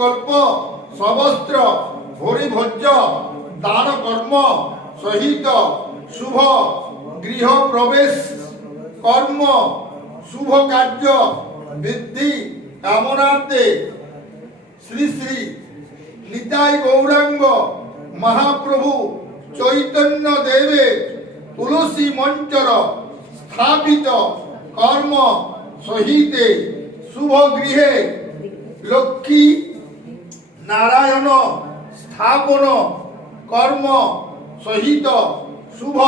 কল্প সবস্ত্র, হরিভোজ্য, দান কর্ম, সহিত, শুভ, গৃহ প্রবেশ, কর্ম, শুভ কার্য, বৃদ্ধি, কামনার্থে, শ্রী শ্রী নিতাই গৌরাঙ্গ, মহাপ্রভু চৈতন্য দেবে, তুলসী মঞ্চর, স্থাপিত কর্ম, সহিতে, শুভ গৃহে, লক্ষ্মী নারায়ণ স্থাপন কর্ম সহিত শুভ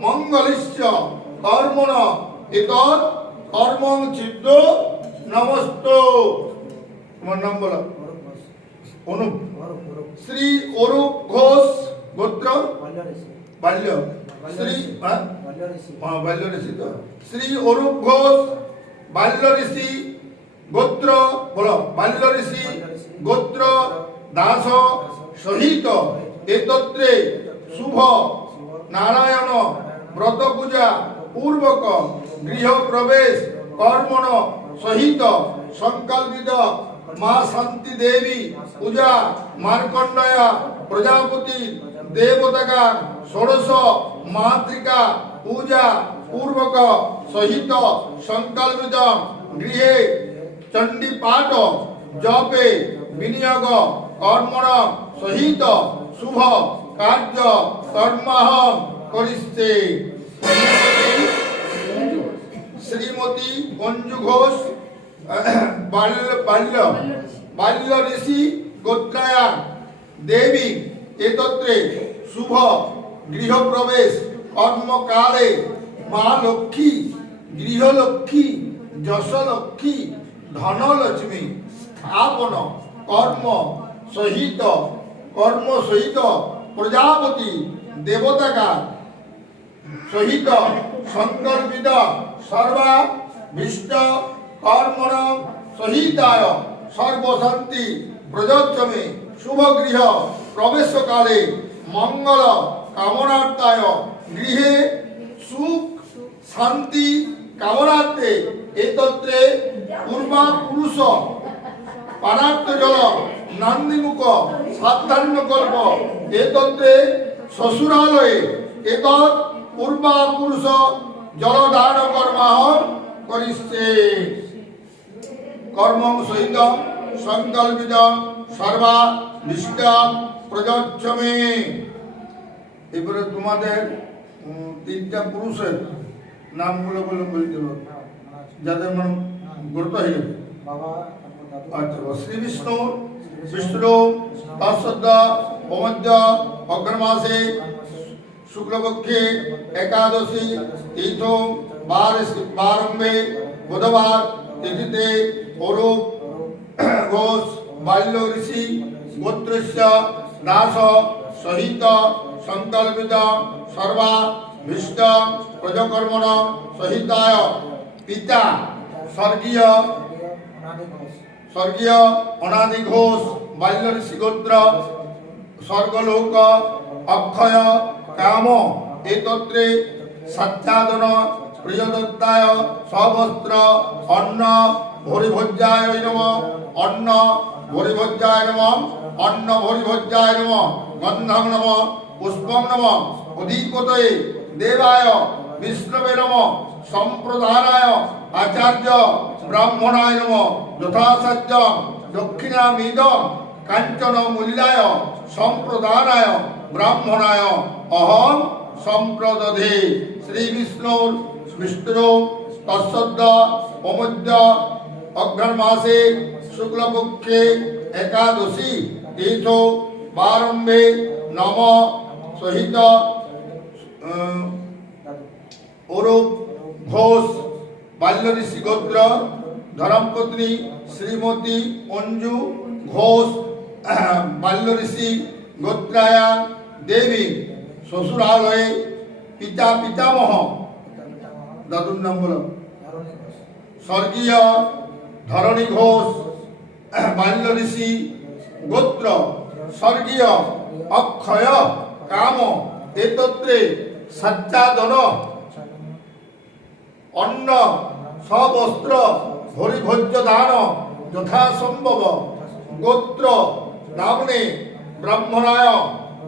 মঙ্গলিশ্চ কর্মণ এতৎ কর্মং চিত্ত নমস্ত। তোমার নাম বলো। অনুপ। শ্রী অরূপ ঘোষ গোত্র? বাল্য শ্রী হ্যাঁ? হ্যাঁ, বাল্য ঋষি তো। শ্রী অরূপ ঘোষ বাল্য ঋষি গোত্র? বলো বাল্য ঋষি গোত্র? দাস সহিত এতত্রে শুভ নারায়ণ ব্রত পূজা পূর্বক গৃহ প্রবেশ কর্মণ সহিত সংকল্পিত মা শান্তি দেবী পূজা মার্কণ্ডয়া প্রজাপতি দেবতাকা ষোড়শ মাতৃকা পূজা পূর্বক সহিত সংকল্পিত গৃহে চণ্ডী পাঠ জপে বিনিয়োগ কর্মণ সহিত শুভ কার্য কর্মাহম করিষ্যে। শ্রীমতী মঞ্জু ঘোষ, বাল্য বাল্য বাল্য ঋষি গোত্রায়া দেবী এতত্রে শুভ গৃহপ্রবেশ কর্মকালে মা লক্ষ্মী, গৃহলক্ষ্মী, যশলক্ষ্মী, ধনলক্ষ্মী, স্থাপন, কর্ম সহিত, কর্ম সহিত, প্রজাপতি দেবতাকা সহিত, সংকল্পিত সর্বা বিষ্ট কর্মণ সহিতায় সর্বশান্তি প্রযোজ্যমে শুভগৃহ, প্রবেশকালে, মঙ্গল, কামনার্থায়, গৃহে সুখ, শান্তি, কামনার্থে, এতত্রে পূর্বা পুরুষ পানার্থ জল নান্দিমুখ সাধান্য কল্প এতত্রে শ্বশুরালয়ে এতৎ পূর্বা পুরুষ জলদান কর্মাহম করিষ্যে। কর্মং সহিত সংকল্পিত সর্বা নিষ্ঠ প্রযোজ্যমে। এবারে তোমাদের তিনটা পুরুষের নামগুলো বলে হবে যাদের মানে গুরুত্ব হয়ে যাবে। আচ্ছা শ্রী বিষ্ণু বিষ্ণু তৎসদ্য অমধ্য অগ্রমাসে শুক্লপক্ষে একাদশী তীর্থ বারম্ভে বুধবার তিথিতে অরূপ ঘোষ বাল্য ঋষি গোত্রস্য দাস সহিত সংকল্পিত সর্বা ভীষ্ট প্রজকর্মণ সহিতায় পিতা স্বর্গীয় স্বর্গীয় অনাদি ঘোষ, বাল্য ঋষি গোত্র স্বর্গলোক, অক্ষয়, কাম, এতত্রে সচ্চাদন, প্রিয়দত্তায় সবস্ত্র, অন্ন, ভরিভোজ্যায় নম, অন্ন, ভরিভোজ্যায় নম, অন্ন, ভরিভোজ্যায় নম গন্ধং নম পুষ্পং নম অধিপতয়ে দেবায়, বিষ্ণবে নম সম্প্রদানায় আচার্য ব্রাহ্মণায় নম, যথাসাধ্য দক্ষিণামিদম কাঞ্চন মূল্যায় সম্প্রদানায় ব্রাহ্মণায় অহম সম্প্রদধে। শ্রী বিষ্ণুর বিষ্ণু, তৎসদ্য অমধ্য অঘ্রাণ মাসে শুক্লপক্ষে, একাদশী তীর্থ বারম্ভে, নম, সহিত অরূপ ঘোষ বাল্য ঋষি গোত্র ধর্মপত্নী শ্রীমতী অঞ্জু ঘোষ বাল্য ঋষি গোত্রায়া দেবী, শ্বশুরালয়ে পিতা পিতামহ। দাদুর নাম বলো। স্বর্গীয় ধরণী ঘোষ বাল্য ঋষি গোত্র, স্বর্গীয় অক্ষয়, কাম, এতত্রে সচ্চাদন অন্ন সবস্ত্র হরিভোজ্য দান, যথাসম্ভব। গোত্র নাম্নে ব্রাহ্মণায়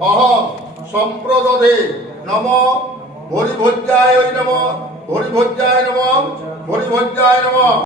অহ, সম্প্রদদে, নম। হরিভোজ্যায় নম হরিভোজ্যায় নম হরিভোজ্যায় নম।